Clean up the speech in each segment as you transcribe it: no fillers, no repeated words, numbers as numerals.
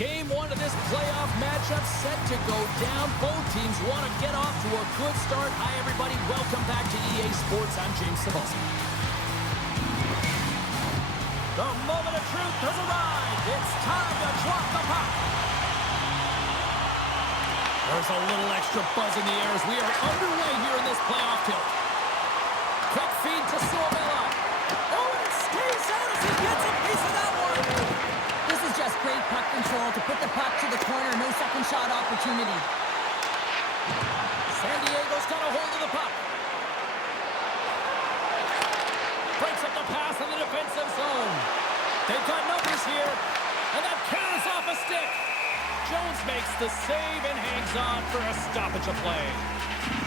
Game one of this playoff matchup set to go down. Both teams want to get off to a good start. Hi, everybody. Welcome back to EA Sports. I'm James Cebulski. The moment of truth has arrived. It's time to drop the puck. There's a little extra buzz in the air as we are underway here in this playoff tilt. Quick feed to Suomela. Oh, and it stays out as he gets a piece of that one. This is just great puck control to put the puck to the corner. No second shot opportunity. San Diego's got a hold of the puck. Breaks up the pass in the defensive zone. They've got numbers here. And that carries off a stick. Jones makes the save and hangs on for a stoppage of play.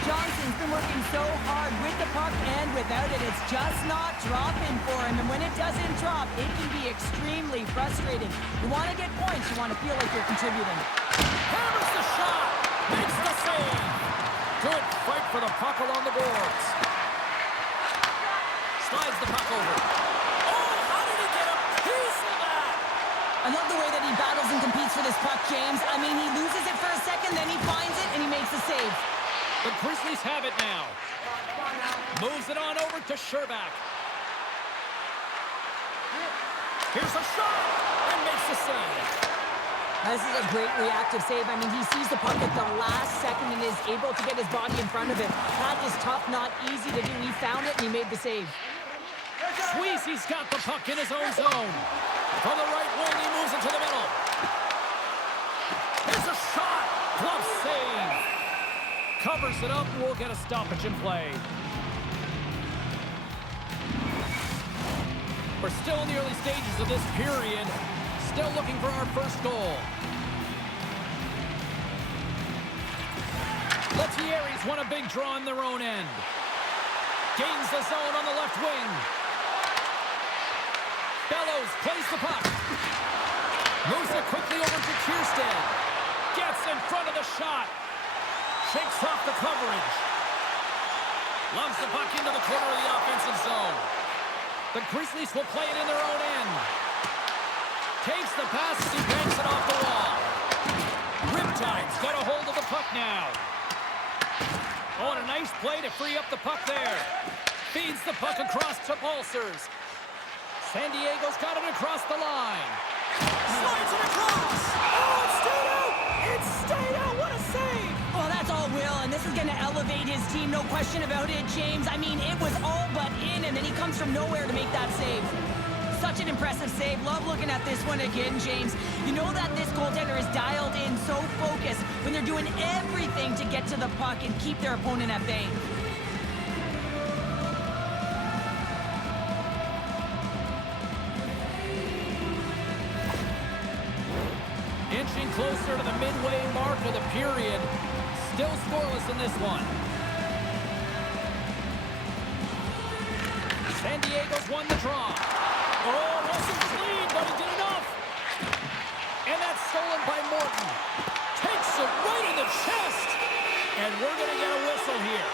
Johnson's been working so hard with the puck and without it. It's just not dropping for him. And when it doesn't drop, it can be extremely frustrating. You want to get points. You want to feel like you're contributing. Hammers the shot. Makes the save. Good fight for the puck along the boards. Slides the puck over. Oh, how did he get a piece of that? I love the way that he battles and competes for this puck, James. I mean, he loses it for a second, then he finds it, and he makes the save. The Grizzlies have it now. Moves it on over to Scherbak. Here's a shot, and makes the save. This is a great reactive save. I mean, he sees the puck at the last second and is able to get his body in front of it. That is tough, not easy to do. He found it, and he made the save. Sweezy's got the puck in his own zone. From the right wing, he moves it to the middle. Here's a shot. Glove save. Covers it up, and we'll get a stoppage in play. We're still in the early stages of this period. Still looking for our first goal. Lettieri's won a big draw on their own end. Gains the zone on the left wing. Bellows plays the puck. Moves it quickly over to Keifer. Gets in front of the shot. Shakes off the coverage. Loves the puck into the corner of the offensive zone. The Grizzlies will play it in their own end. Takes the pass as he banks it off the wall. Riptide's got a hold of the puck now. Oh, and a nice play to free up the puck there. Feeds the puck across to Pulsers. San Diego's got it across the line. Slides it across. Oh, it stayed out. It stayed out. What a save. Well, that's all Will, and this is going to elevate his team. No question about it, James. I mean, it was all but in, and then he comes from nowhere to make that save. Such an impressive save. Love looking at this one again, James. You know that this goaltender is dialed in, so focused when they're doing everything to get to the puck and keep their opponent at bay. Inching closer to the midway mark of the period. Still scoreless in this one. San Diego's won the draw. Oh, wasn't clean, but he did enough. And that's stolen by Morton. Takes it right in the chest. And we're going to get a whistle here.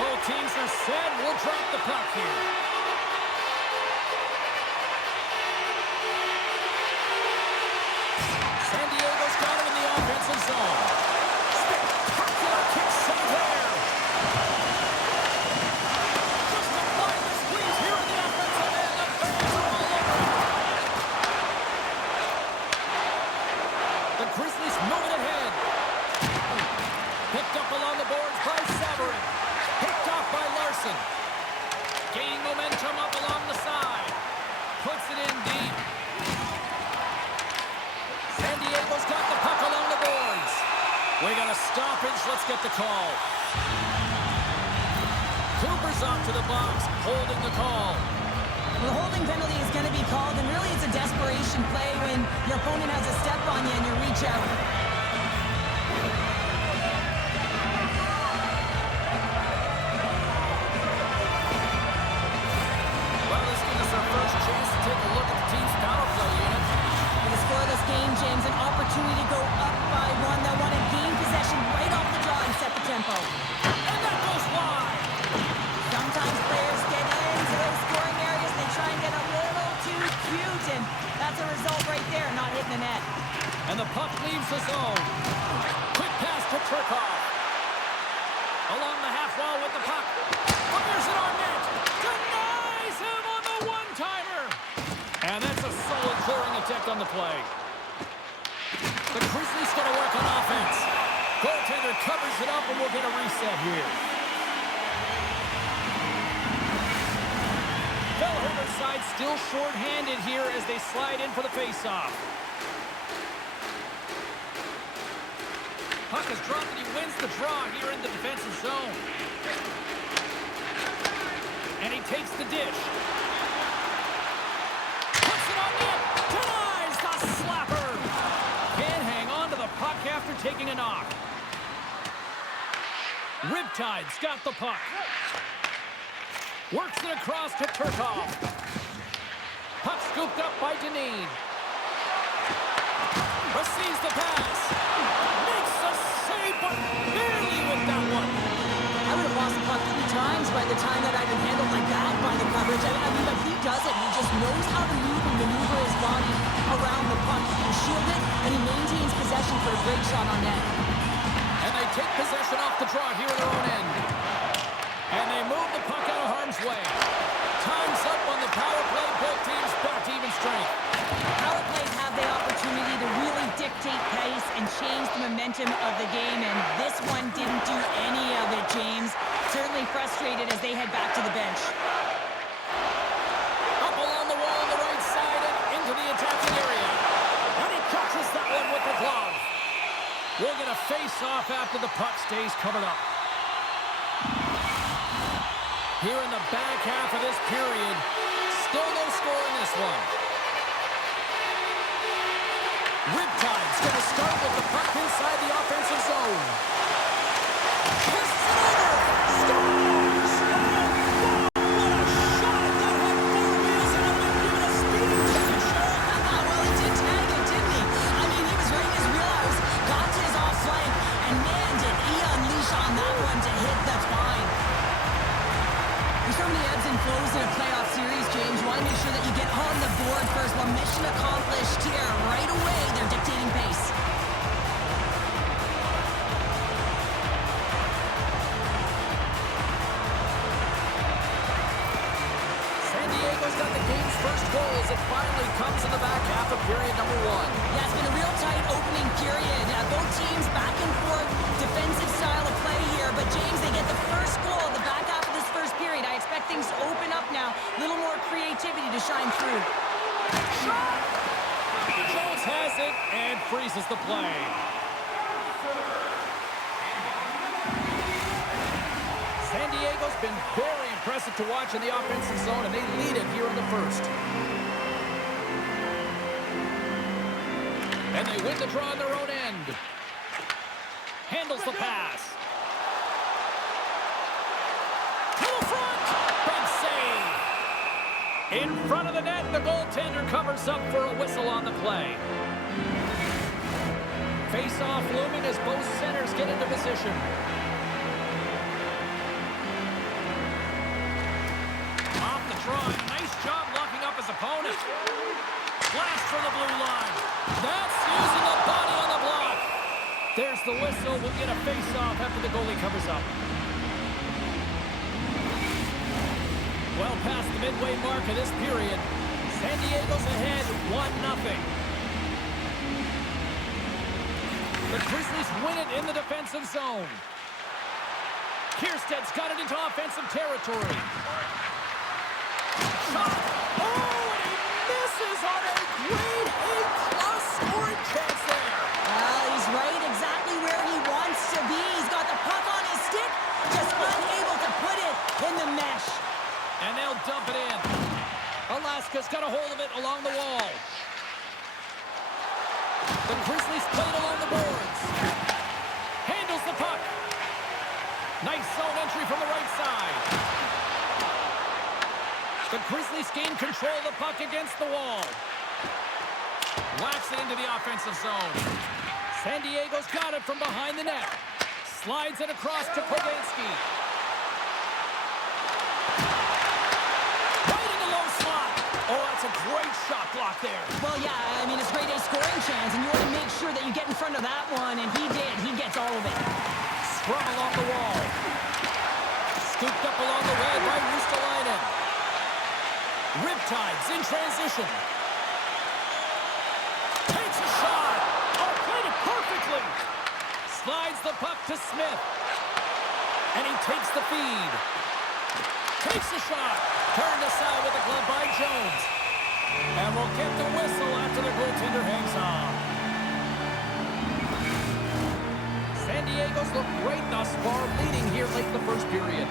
Both teams are set. We'll drop the puck here. San Diego's got it in the offensive zone. Spectacular kick save there. Just applying the squeeze here in the offensive end. The fans are all over it. The Grizzlies moving ahead. Picked up along the boards by Sabourin. Picked off by Larson. Gaining momentum up along the side. Puts it in deep. San Diego's got the puck along the boards. We got a stoppage. Let's get the call. Cooper's off to the box, holding the call. Well, the holding penalty is going to be called, and really it's a desperation play when your opponent has a step on you and you reach out. Well, this gives us our first chance to take a look at the team's power play unit. With a scoreless game, James, an opportunity to go up by one. They'll want to gain possession right off the draw and set the tempo. And that goes wide. Sometimes players get into those scoring areas. They try and get a little too That's a result right there, not hitting the net. And the puck leaves the zone. Quick pass to Turkov. Along the half wall with the puck. Fires it on net. Denies him on the one-timer. And that's a solid clearing attempt on the play. The Grizzlies going to work on offense. Goaltender covers it up, and we'll get a reset here. Felhaber's side still short-handed here as they slide in for the face-off. Puck is dropped, and he wins the draw here in the defensive zone. And he takes the dish. Puts it on net. Denies the slapper. Can't hang on to the puck after taking a knock. Riptide's got the puck. Works it across to Turkov. Puck scooped up by Deneen. Receives the pass. Makes the save, but barely with that one. I would have lost the puck 3 times by the time that I've been handled like that by the coverage. I mean, but he does it. He just knows how to move and maneuver his body around the puck. He can shield it, and he maintains possession for a great shot on net. And they take possession off the draw here at their own end. And they move the puck out of harm's way. Time's up on the power play. Both teams back to even strength. Power plays have the opportunity to really dictate pace and change the momentum of the game, and this one didn't do any of it, James. Certainly frustrated as they head back to the bench. Up along the wall on the right side and into the attacking area. And he catches that one with the glove. We'll get a face-off after the puck stays covered up. Here in the back half of this period, still no score in this one. Riptide's going to start with the puck inside the offensive zone. Twists it over. Scores! What a shot! That had 4 wheels and it would give it a speeding finish. Well, he did tag it, didn't he? I mean, he was right in his wheelhouse, got to his off flank, and man, did he unleash on that one to hit the twine. There's so many ebbs and flows in a playoff series, James. You want to make sure that you get on the board first. Well, mission accomplished here. Right away, they're dictating pace. San Diego's got the game's first goal as it finally comes in the back half of period number 1. Yeah, it's been a real tight opening period. Both teams back and forth, defensive style of play here. But, James, they get the first goal at the back half of this first period. I expect things to open up now. A little more creativity to shine through. Shot! Jones has it and freezes the play. San Diego's been very impressive to watch in the offensive zone, and they lead it here in the first. And they win the draw on their own end. Handles the pass. To the front! Big save! In front of the net, the goaltender covers up for a whistle on the play. Face-off looming as both centers get into position. Off the draw, and a nice job locking up his opponent. Blast from the blue line. That's using the body on the block. There's the whistle. We'll get a face-off after the goalie covers up. Well past the midway mark of this period. San Diego's ahead 1-0. The Grizzlies win it in the defensive zone. Kiersted's got it into offensive territory. Shot! Oh, and he misses on a grade A+ scoring chance there. Well, he's right exactly where he wants to be. He's got the puck on his stick, just unable to put it in the mesh. And they'll dump it in. Alaska's got a hold of it along the wall. The Grizzlies play it along the boards. Handles the puck. Nice zone entry from the right side. The Grizzlies gain control of the puck against the wall. Whacks it into the offensive zone. San Diego's got it from behind the net. Slides it across to Poganski. Right in the low slot. Oh, that's a great Great shot block there. Well, yeah, I mean, it's grade A scoring chance, and you want to make sure that you get in front of that one, and he did. He gets all of it. Scrum along the wall. Scooped up along the way by Ruotslainen. Riptides in transition. Takes a shot. Oh, played it perfectly. Slides the puck to Smith. And he takes the feed. Takes a shot. Turned aside with the glove by Jones. And we'll get the whistle after the goaltender hangs on. San Diego's look great thus far, leading here late in the first period.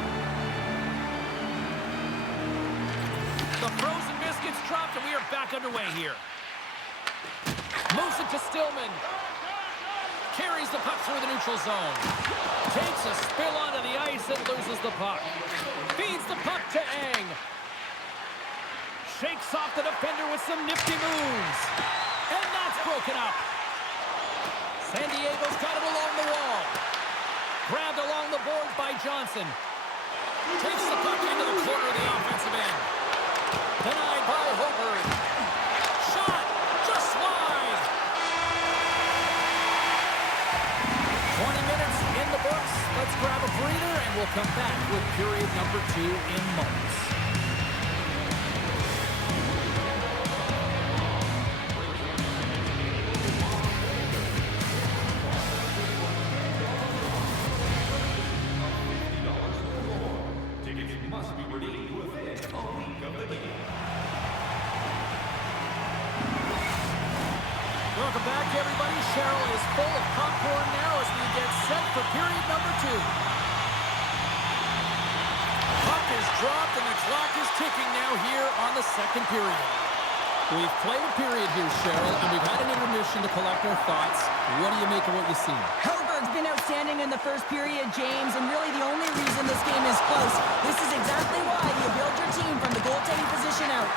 The frozen biscuits dropped, and we are back underway here. Moves it to Stillman. Carries the puck through the neutral zone. Takes a spill onto the ice and loses the puck. Feeds the puck to Eng. Shakes off the defender with some nifty moves. And that's broken up. San Diego's got it along the wall. Grabbed along the boards by Johnson. Takes the puck into the corner of the offensive end. Denied by Helewka. Shot! Just wide! 20 minutes in the books. Let's grab a breather, and we'll come back with period number 2 in moments. Welcome back, everybody. Cheryl is full of popcorn now as we get set for period number 2. Puck is dropped and the clock is ticking now here on the second period. We've played a period here, Cheryl, and we've had an intermission to collect our thoughts. What do you make of what you've seen? Helberg's been outstanding in the first period, James, and really the only reason this game is close. This is exactly why you build your team from the goaltending position out.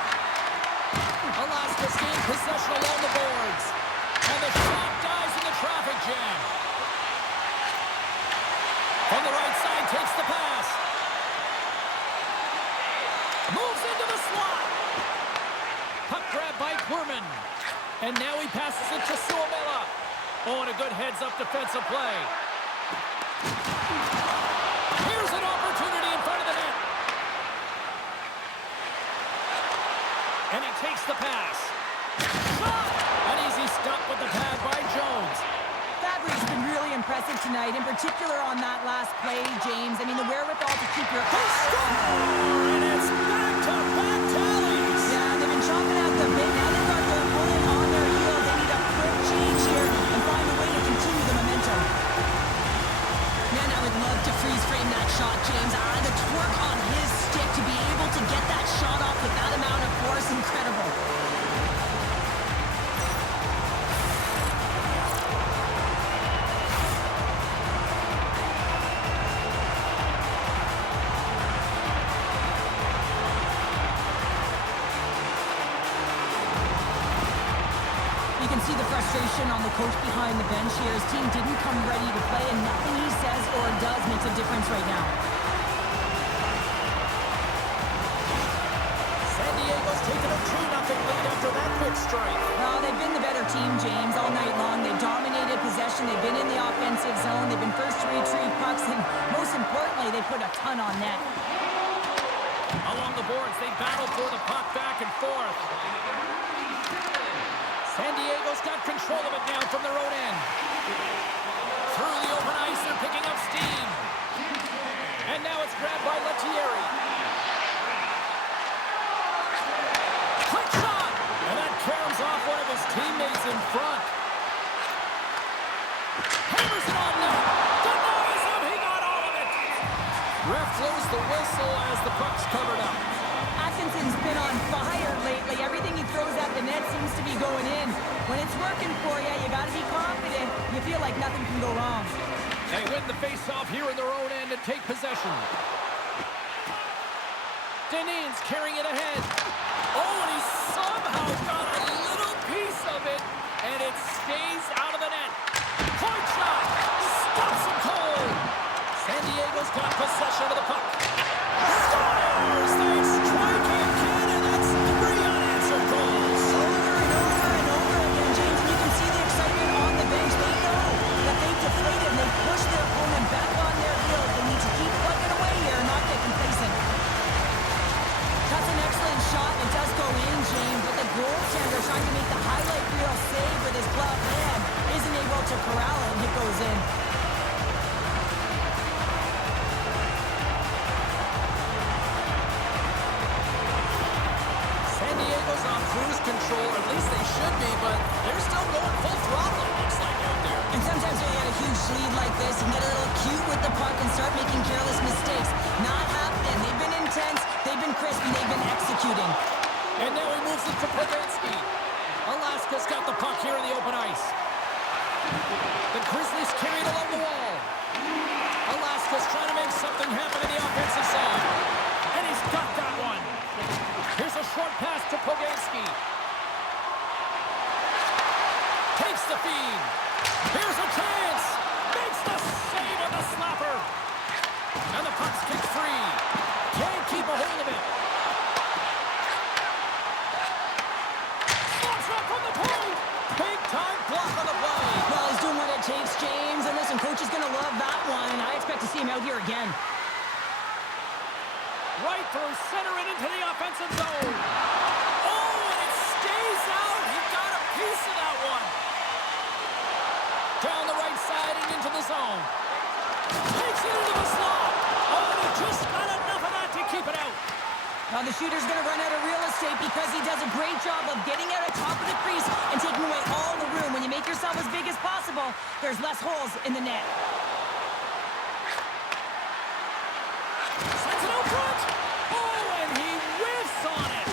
Alaska's gained possession along the boards. And the shot dies in the traffic jam. From the right side, takes the pass. Moves into the slot. Puck grab by Quirman. And now he passes it to Suomela. Oh, and a good heads-up defensive play. Here's an opportunity in front of the net. And he takes the pass. Shot! An easy stop with the pad by Jones. Fabbri's been really impressive tonight, in particular on that last play, James. I mean, the wherewithal to keep your... And it's back-to-back tallies. Yeah, they've been chomping at the bit. Now they've got their opponent on their heels. They need a quick change here and find a way to continue the momentum. Man, I would love to freeze frame that shot, James. The torque on his stick to be able to get that shot off with that amount of force, incredible. On the coach behind the bench here. His team didn't come ready to play, and nothing he says or does makes a difference right now. San Diego's taken a 2-0 lead after that quick strike. Well, they've been the better team, James, all night long. They dominated possession. They've been in the offensive zone. They've been first to retrieve pucks, and most importantly, they put a ton on net. Along the boards, they battle for the puck back and forth. San Diego's got control of it now from their own end. Through the open ice, they're picking up steam. And now it's grabbed by Lettieri. Quick shot! And that caroms off one of his teammates in front. Hammers it on net. Denies him. He got all of it. Ref blows the whistle as the puck's covered up. Atkinson's been on fire lately. Everything he throws at the net seems to be going in. When it's working for you, you got to be confident. You feel like nothing can go wrong. They win the face-off here in their own end and take possession. Denin's carrying it ahead. Oh, and he somehow got a little piece of it, and it stays out of the net. Point shot! Stops him cold! San Diego's got possession of the puck. Scores! They strike again, and that's 3 unanswered goals. to corral it, and it goes in. San Diego's on cruise control, or at least they should be, but they're still going full throttle, it looks like, out there. And sometimes when you get a huge lead like this, you can get a little cute with the puck and start making careless mistakes. Not happening. They've been intense, they've been crisp, and they've been executing. And now he moves it to Poganski. Alaska's got the puck here in the open ice. The Grizzlies carry it along the wall. Alaska's trying to make something happen in the offensive zone. And he's got that one. Here's a short pass to Poganski. Takes the feed. Here's a chance. Makes the save on the slapper. And the puck's kicked free. Can't keep a hold of it. From the point! Big-time block on the play! Well, he's doing what it takes, James. And listen, coach is going to love that one. I expect to see him out here again. Right through center and into the offensive zone. Oh, and it stays out. He got a piece of that one. Down the right side and into the zone. Takes it into the slot. Oh, and he just got enough of that to keep it out. Now the shooter's going to run out of real estate because he does a great job of getting out at top of the crease and taking away all the room. When you make yourself as big as possible, there's less holes in the net. Sends it out front. Oh, and he whiffs on it.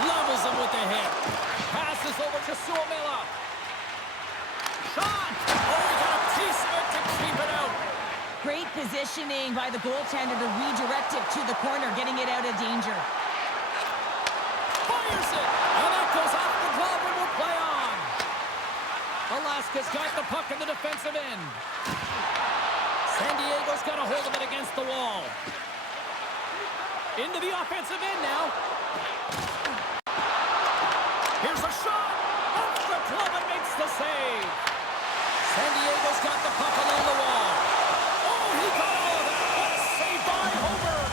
Levels him with the hit. Passes over to Suomela. Shot. Oh, he got a piece of it to keep it out. Great positioning by the goaltender to redirect it to the corner, getting it out of danger. Fires it, and that goes off the glove and will play on. Alaska's got the puck in the defensive end. San Diego's got a hold of it against the wall. Into the offensive end now. Here's a shot. Off the glove and makes the save. San Diego's got the puck along the wall. He got all of that. What a save by Homer.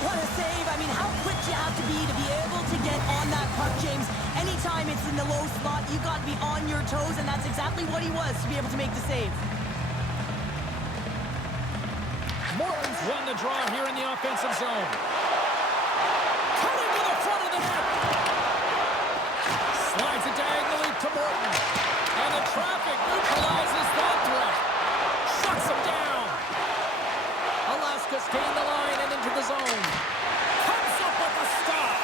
What a save. I mean, how quick you have to be able to get on that puck, James. Anytime it's in the low slot, you got to be on your toes, and that's exactly what he was to be able to make the save. Morton's won the draw here in the offensive zone. Cutting to the front of the net. Slides it diagonally to Morton. And the traffic neutralizes that threat. Shuts him down. Alaska's gained the line and into the zone. Comes up with the stop.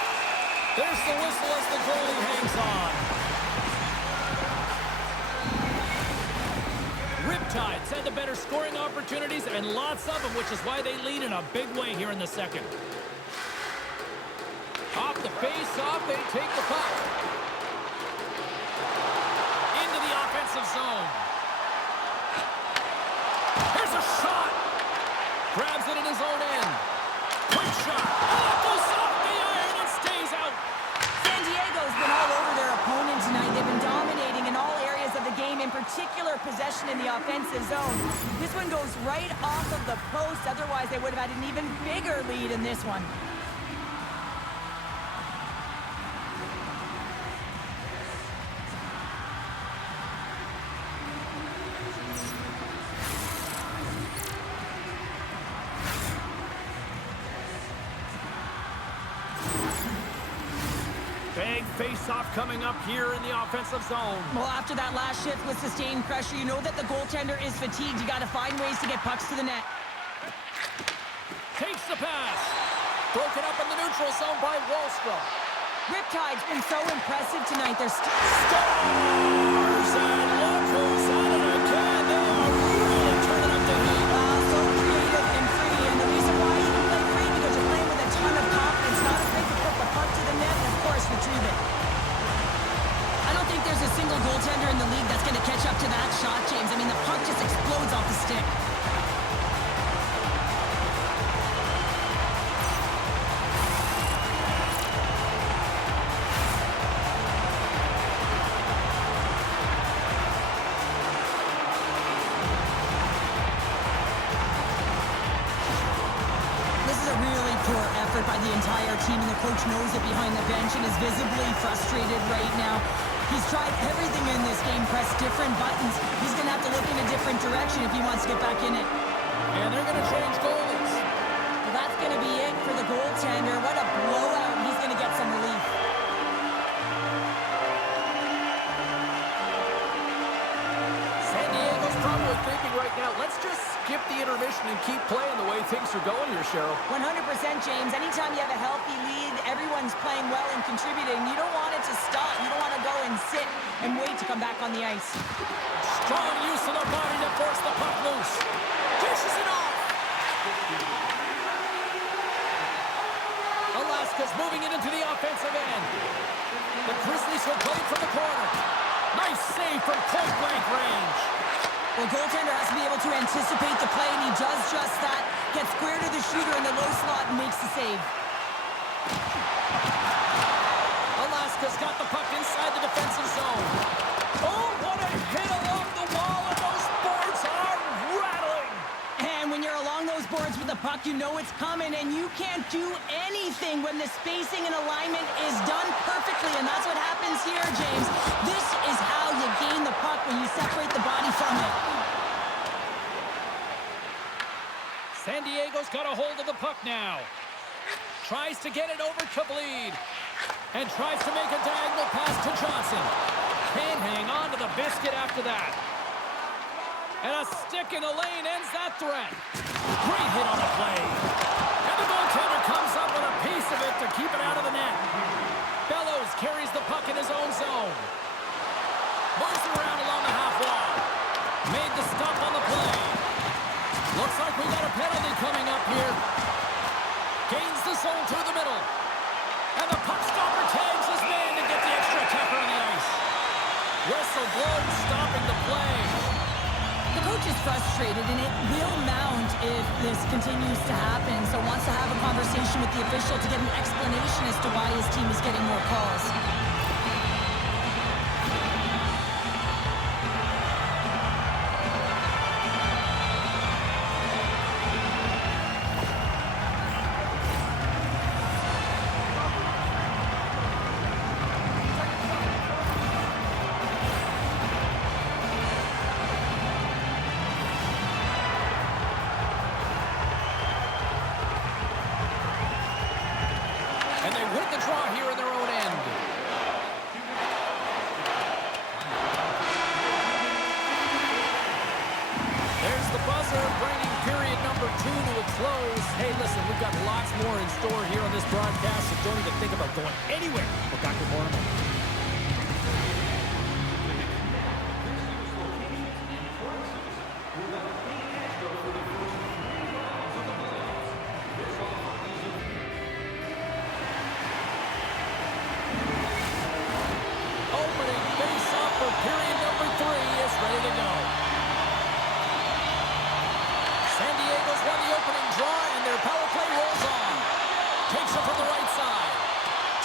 There's the whistle as the goalie hangs on. Riptide's had the better scoring opportunities and lots of them, which is why they lead in a big way here in the second. Off the face-off, they take the puck. Into the offensive zone. Here's a shot. Grabs it in his own end. Quick shot. Oh, it goes off the iron and stays out. San Diego's been all over their opponent tonight. They've been dominating in all areas of the game, in particular possession in the offensive zone. This one goes right off of the post. Otherwise, they would have had an even bigger lead in this one. Big face-off coming up here in the offensive zone. Well, after that last shift with sustained pressure, you know that the goaltender is fatigued. You got to find ways to get pucks to the net. Takes the pass. Broken up in the neutral zone by Wallstrom. Riptide's been so impressive tonight. They're Stars! And look who's at it again. They are really turning up the heat. so creative and free. And the reason why you can play free because you're playing with a ton of confidence, not afraid to put the puck to the net and, of course, retrieve it. I don't think there's a single goaltender in the league that's going to catch up to that shot, James. I mean, the puck just explodes off the stick. By the entire team, and the coach knows it behind the bench and is visibly frustrated right now. He's tried everything in this game, pressed different buttons. He's going to have to look in a different direction if he wants to get back in it. And they're going to change goalies. Well, that's going to be it for the goaltender. What a blowout. He's going to get some relief. San Diego's probably thinking right now, let's just skip the intermission and keep playing the way things are going here, Cheryl. 100%, James. Anytime you have a healthy lead, everyone's playing well and contributing. You don't want it to stop. You don't want to go and sit and wait to come back on the ice. Strong use of the body to force the puck loose. Dishes it off. Alaska's moving it into the offensive end. The Grizzlies will play from the corner. Nice save from point-blank range. Well, goaltender has to be able to anticipate the play, and he does just that. Gets square to the shooter in the low slot and makes the save. Alaska's got the puck inside the defensive zone. Oh, what a hit along the wall, and those boards are rattling. And when you're along those boards with the puck, you know it's coming, and you can't do anything when the spacing and alignment is done perfectly, and that's what happens here, James. This is how you gain the puck, when you separate the body from it. San Diego's got a hold of the puck now. Tries to get it over to Bleed. And tries to make a diagonal pass to Johnson. Can't hang on to the biscuit after that. And a stick in the lane ends that threat. Great hit on the play. And the goaltender comes up with a piece of it to keep it out of the net. Bellows carries the puck in his own zone. Moves around along the half wall. Made the stop on the play. Looks like we got a penalty coming up here. Gains the zone through the middle. And the puck stopper tags his man to get the extra attacker on the ice. Whistle blows, stopping the play. The coach is frustrated, and it will mount if this continues to happen. So wants to have a conversation with the official to get an explanation as to why his team is getting more calls. And they win the draw here in their own end. There's the buzzer, bringing period number 2 to a close. Hey, listen, we've got lots more in store here on this broadcast, so don't even think about going anywhere. We're back with more in a moment. Period number 3 is ready to go. San Diego's won the opening draw, and their power play rolls on. Takes it from the right side.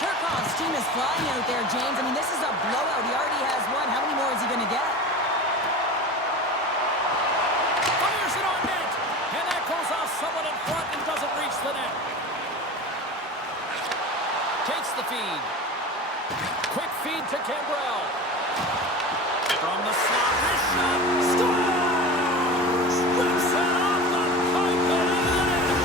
Turkov's team is flying out there, James. I mean, this is a blowout. He already has one. How many more is he going to get? Fires it on net. And that goes off someone in front and doesn't reach the net. Takes the feed. Quick feed to Cambrell. From the slot, this shot scores! Whips it off the pipe and in!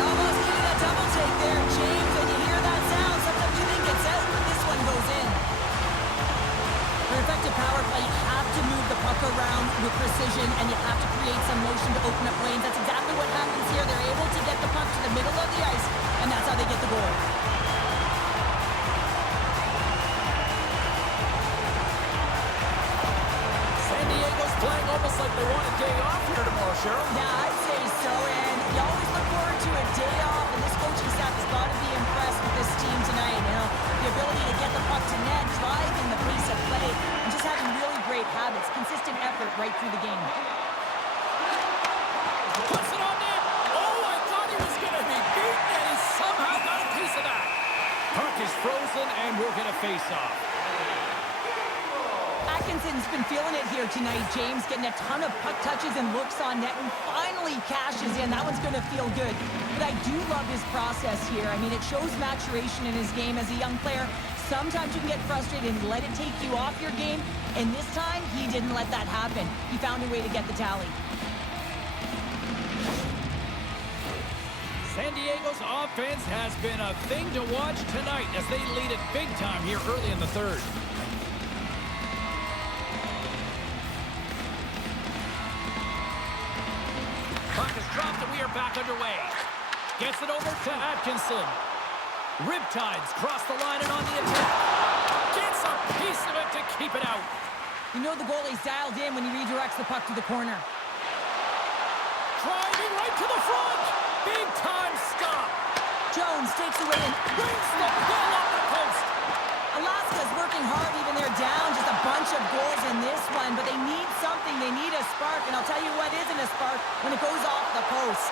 Almost needed a double take there, James. When you hear that sound, sometimes you think it's out, but this one goes in. For effective power play, you have to move the puck around with precision, and you have to create some motion to open up lanes. That's exactly what happens here. They're able to get the puck to the middle of the ice, and that's how they get the goal. Playing almost like they want a day off here tomorrow, Cheryl. Yeah, I'd say so, and you always look forward to a day off, and this coaching staff has got to be impressed with this team tonight. You know, the ability to get the puck to net, driving the pace of play, and just having really great habits, consistent effort right through the game. Puts it on net. Oh, I thought he was going to be beaten, and he somehow got a piece of that. Puck is frozen, and we'll get a face-off. Atkinson's been feeling it here tonight, James, getting a ton of puck touches and looks on net, and finally cashes in. That one's going to feel good. But I do love his process here. I mean, it shows maturation in his game as a young player. Sometimes you can get frustrated and let it take you off your game, and this time, he didn't let that happen. He found a way to get the tally. San Diego's offense has been a thing to watch tonight as they lead it big time here early in the third. Puck is dropped and we are back underway. Gets it over to Atkinson. Riptides cross the line and on the attack. Gets a piece of it to keep it out. You know the goalie's dialed in when he redirects the puck to the corner. Driving right to the front. Big time stop. Jones takes away and Brings the ball off the post. Alaska's working hard even they're down. Just a bunch of goals in this one, but they need something. They need a spark, and I'll tell you what isn't a spark when it goes off the post.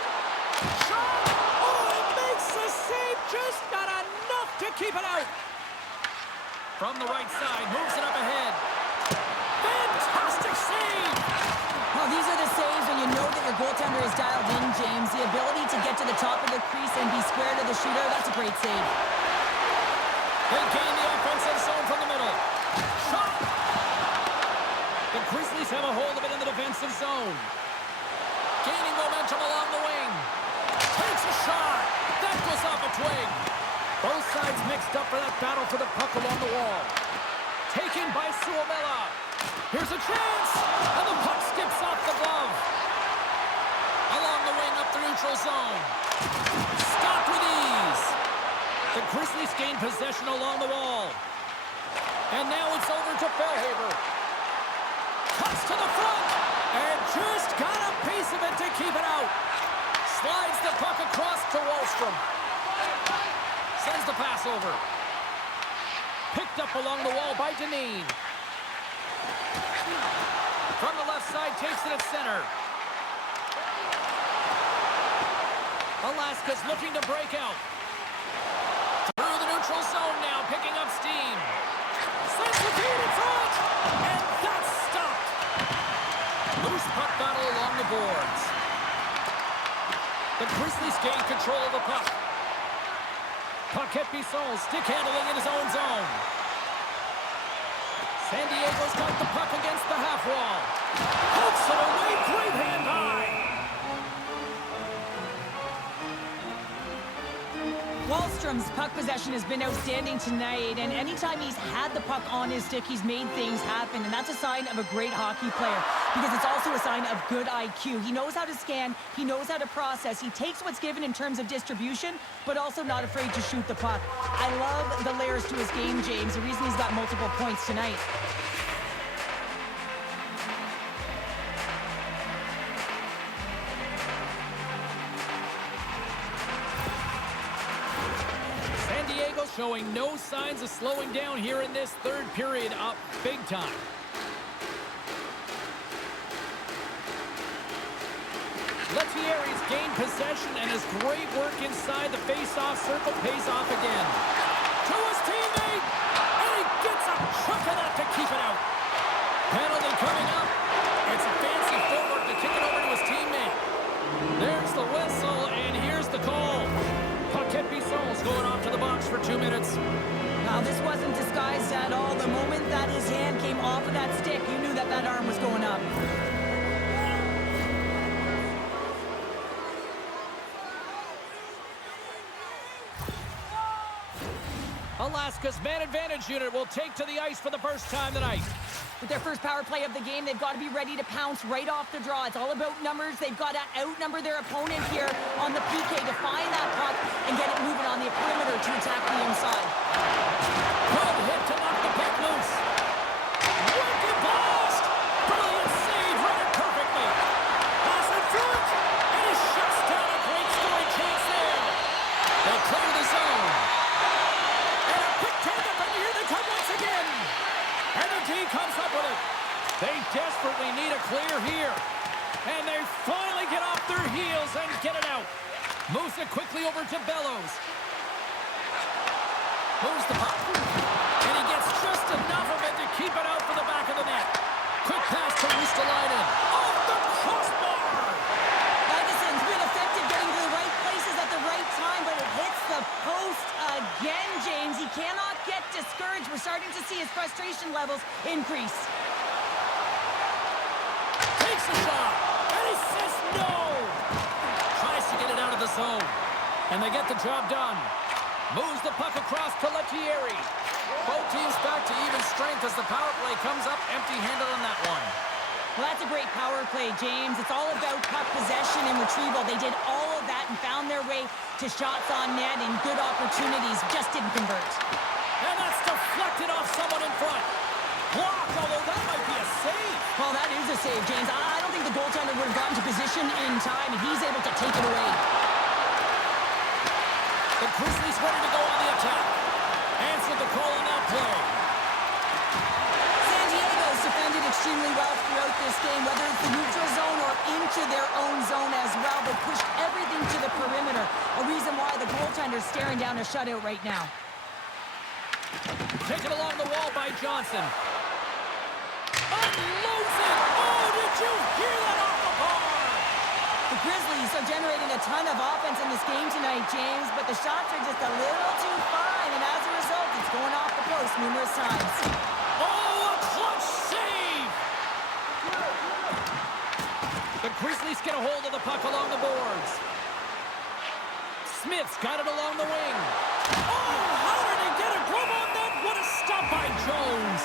Shot! Oh, it makes the save. Just got enough to keep it out. From the right side, moves it up ahead. Fantastic save! Well, these are the saves when you know that your goaltender is dialed in, James. The ability to get to the top of the crease and be square to the shooter, that's a great save. They gain the offensive zone from the middle. Shot! The Grizzlies have a hold of it in the defensive zone. Gaining momentum along the wing. Takes a shot. That goes off a twig. Both sides mixed up for that battle for the puck along the wall. Taken by Suomela. Here's a chance. And the puck skips off the glove. Along the wing up the neutral zone. Stopped with ease. The Grizzlies gain possession along the wall. And now it's over to Felhaber. Cuts to the front. And just got a piece of it to keep it out. Slides the puck across to Wallstrom. Sends the pass over. Picked up along the wall by Dineen. From the left side, takes it at center. Alaska's looking to break out. Through the neutral zone now, picking up steam. Sends the feed in front, and that's stopped. Loose puck battle along the boards. The Grizzlies gain control of the puck. Puck at Bisson, stick handling in his own zone. San Diego's got the puck against the half wall. Pokes it away, great hand high. Wallstrom's puck possession has been outstanding tonight, and anytime he's had the puck on his stick, he's made things happen, and that's a sign of a great hockey player because it's also a sign of good IQ. He knows how to scan, he knows how to process, he takes what's given in terms of distribution, but also not afraid to shoot the puck. I love the layers to his game, James, the reason he's got multiple points tonight. Showing no signs of slowing down here in this third period, up big time. Lettieri's gained possession and his great work inside the face-off circle pays off again. To his teammate, and he gets a chunk of that to keep it out. Penalty coming up. It's a fancy footwork to kick it over to his teammate. There's the whistle, and here's the call. Puckett Bisson's going off to the box for 2 minutes. Now, this wasn't disguised at all. The moment that his hand came off of that stick, you knew that that arm was going up. Alaska's man advantage unit will take to the ice for the first time tonight. With their first power play of the game, they've got to be ready to pounce right off the draw. It's all about numbers. They've got to outnumber their opponent here on the PK to find that puck and get it moving on the perimeter to attack the inside. Good hit to knock the puck loose. Wicked blast! Brilliant save, read it perfectly. Pass in front, and he shuts down a great scoring chance there. They clear the zone. And a quick turn from here, they come once again. And the D comes up with it. They desperately need a clear here. And they finally get off their heels and get it out. Moves it quickly over to Bellows. Moves the puck. And he gets just enough of it to keep it out for the back of the net. Quick pass to Ruotslainen. Off the crossbar. Lageson's been effective getting to the right places at the right time, but it hits the post again, James. He cannot get discouraged. We're starting to see his frustration levels increase. Takes a shot, and he says no! Tries to get it out of the zone, and they get the job done. Moves the puck across to Lettieri. Both teams back to even strength as the power play comes up empty-handed on that one. Well, that's a great power play, James. It's all about puck possession and retrieval. They did all of that and found their way to shots on net and good opportunities. Just didn't convert. And that's deflected off someone in front. Blocked, although that might be a save. Well, that is a save, James. I don't think the goaltender would have gotten to position in time, and he's able to take it away. The Grizzlies ready to go on the attack. Answered the call on that play. San Diego's defended extremely well throughout this game, whether it's the neutral zone or into their own zone as well. They pushed everything to the perimeter, a reason why the goaltender's staring down a shutout right now. Taken along the wall by Johnson. Unloads it! Oh, did you hear that off the bar? The Grizzlies are generating a ton of offense in this game tonight, James, but the shots are just a little too fine, and as a result, it's going off the post numerous times. Oh, a clutch save! The Grizzlies get a hold of the puck along the boards. Smith's got it along the wing. Oh, how did he get a glove on that? What a stop by Jones!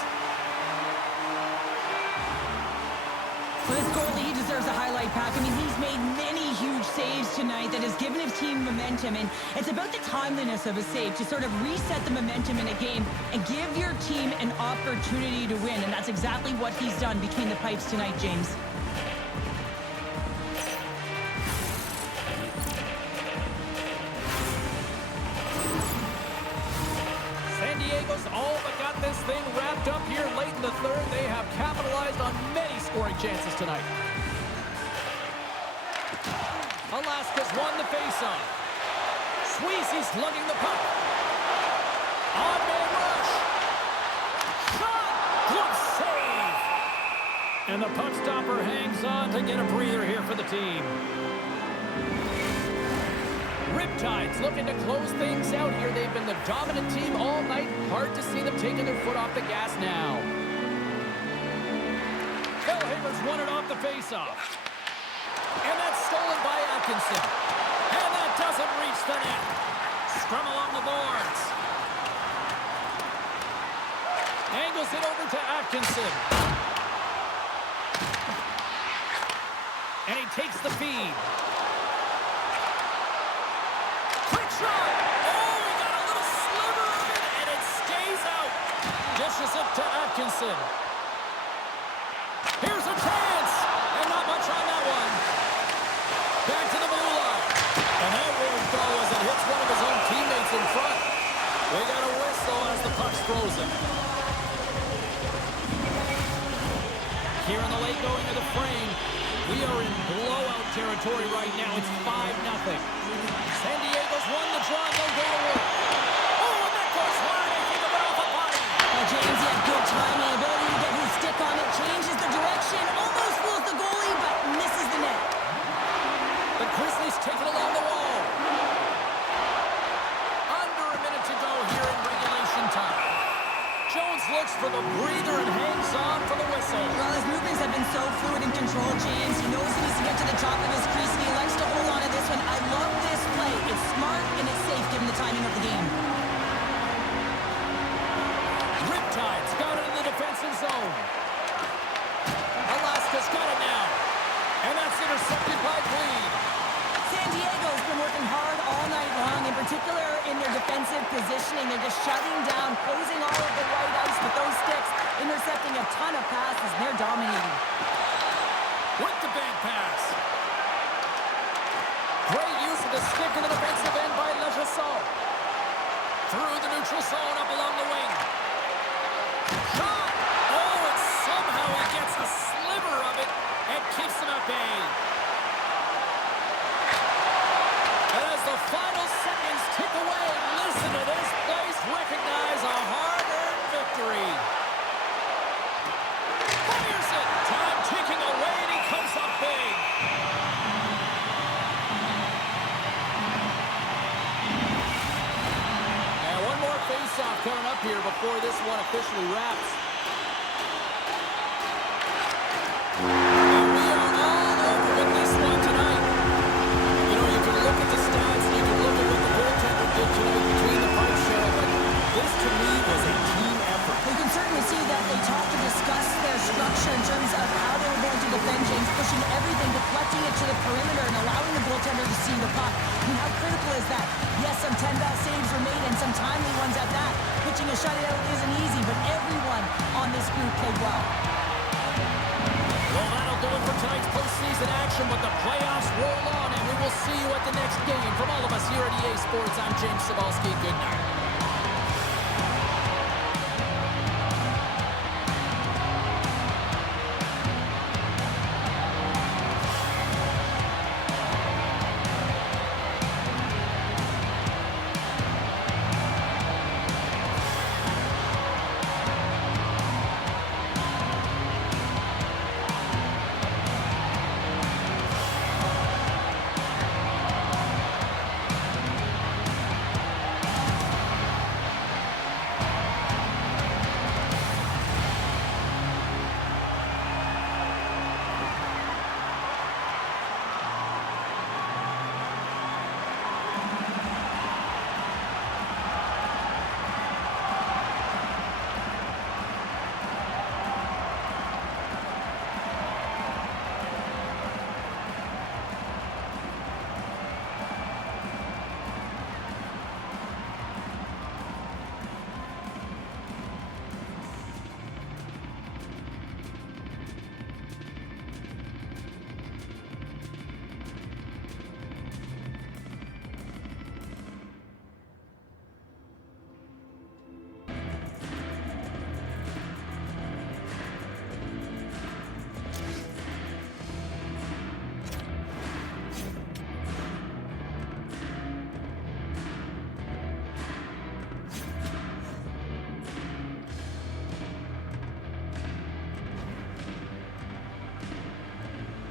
For this goalie, he deserves a highlight pack. I mean, he's made many huge saves tonight that has given his team momentum, and it's about the timeliness of a save to sort of reset the momentum in a game and give your team an opportunity to win, and that's exactly what he's done between the pipes tonight, James. San Diego's all but got this thing wrapped up here late in the third. They have capitalized on many scoring chances tonight. Alaska's won the faceoff. Sweezy's lugging the puck. On-man rush. Shot! Good save! And the puck stopper hangs on to get a breather here for the team. Riptide's looking to close things out here. They've been the dominant team all night. Hard to see them taking their foot off the gas now. Felhaber's won it off the faceoff. And that's stolen by Atkinson. And that doesn't reach the net. Scrum along the boards. Angles it over to Atkinson. And he takes the feed. Quick shot! Oh, he got a little sliver of it, and it stays out. Dishes it to Atkinson. Here's a chance! And not much on that one. Back to the blue line. And that won't go as it hits one of his own teammates in front. We got a whistle as the puck's frozen. Here in the late going of the frame, we are in blowout territory right now. It's 5-0. San Diego's won the draw. They'll go to work. Oh, and that goes wide. I think about off the body. Well, James, he had good timing, ability to get his stick on it, changes the direction, almost fools the goalie, but misses the net. The Grizzlies take it along the wall. Under a minute to go here in regulation time. Jones looks for the breather and hangs on for the whistle. Well, his movements have been so fluid and controlled, James. He knows he needs to get to the top of his crease, and he likes to hold on to this one. I love this play. It's smart and it's safe given the timing of the game. Riptide's got it in the defensive zone. Alaska's got it now. And that's intercepted by Bleed. San Diego's been working hard all night long, in particular in their defensive positioning. They're just shutting down, closing all of the white ice with those sticks, intercepting a ton of passes, and they're dominating. With the bank pass. Great use of the stick in the defensive end by Ejdsell. Through the neutral zone up along the wing. Shot! Oh, and somehow he gets a sliver of it and keeps him at bay. And as the final seconds tick away, listen to this place recognize a hard-earned victory. Fires it! Time ticking away, and he comes up big. And one more face-off coming up here before this one officially wraps. And we are all over with this one tonight. You know, you can look at the stats, and you can look at what the goaltender did tonight between the pipes, Cheryl, but this to me was a team effort. You can certainly see that they talked to discuss their structure in terms of how they were going to defend James, pushing everything, deflecting it to the perimeter, and allowing the goaltender to see the puck. I mean, how critical is that? Yes, some 10 bad saves were made, and some timely ones at that. Pitching a shutout isn't easy, but everyone on this group played well. Well, that'll do it for tonight's postseason action, but the playoffs roll on, and we will see you at the next game. From all of us here at EA Sports, I'm James Cybulski. Good night.